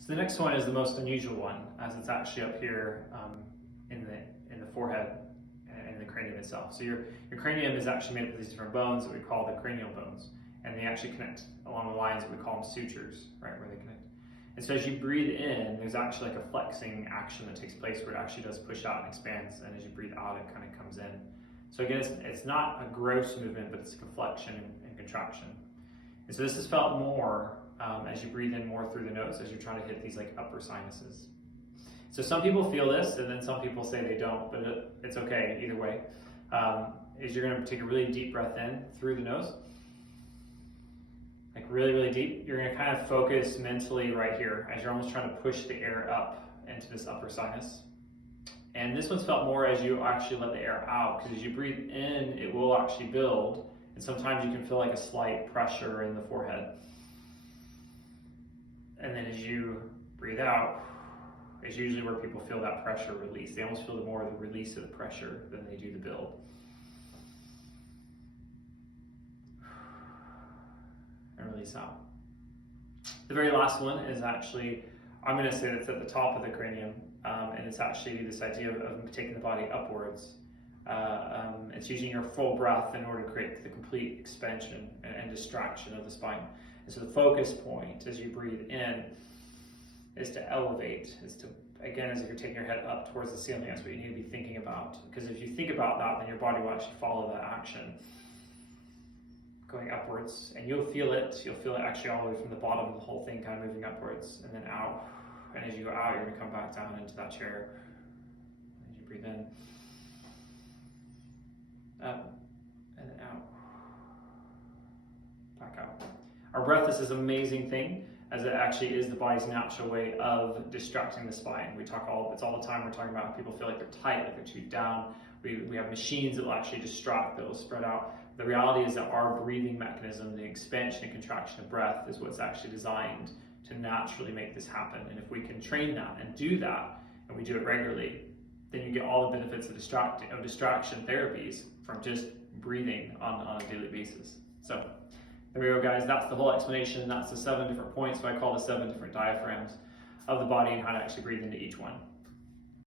So the next one is the most unusual one, as it's actually up here in the forehead and in the cranium itself. So your cranium is actually made up of these different bones that we call the cranial bones, and they actually connect along the lines that we call them sutures, right, where they connect. And so as you breathe in, there's actually like a flexing action that takes place where it actually does push out and expands, and as you breathe out, it kind of comes in. So again, it's not a gross movement, but it's like a flexion and contraction. And so this is felt more as you breathe in more through the nose, as you're trying to hit these like upper sinuses. So some people feel this, and then some people say they don't, but it's okay either way. Is you're going to take a really deep breath in through the nose, like really, really deep. You're going to kind of focus mentally right here, as you're almost trying to push the air up into this upper sinus. And this one's felt more as you actually let the air out, because as you breathe in, it will actually build, and sometimes you can feel like a slight pressure in the forehead. And then as you breathe out, is usually where people feel that pressure release. They almost feel more of the release of the pressure than they do the build. And release out. The very last one is actually, I'm going to say that's at the top of the cranium, and it's actually this idea of taking the body upwards. It's using your full breath in order to create the complete expansion and distraction of the spine. And so the focus point as you breathe in is to elevate, is to, again, as if you're taking your head up towards the ceiling. That's what you need to be thinking about. Because if you think about that, then your body will actually follow that action. Going upwards, and you'll feel it actually all the way from the bottom of the whole thing, kind of moving upwards and then out. And as you go out, you're going to come back down into that chair. As you breathe in, up and then out, back out. Our breath is this amazing thing, as it actually is the body's natural way of distracting the spine. It's all the time we're talking about how people feel like they're tight, like they're too down. We have machines that will actually distract, that will spread out. The reality is that our breathing mechanism, the expansion and contraction of breath, is what's actually designed to naturally make this happen. And if we can train that and do that, and we do it regularly, then you get all the benefits of distraction therapies from just breathing on a daily basis. So there we go, guys. That's the whole explanation. That's the 7 different points, what I call the 7 different diaphragms of the body, and how to actually breathe into each one.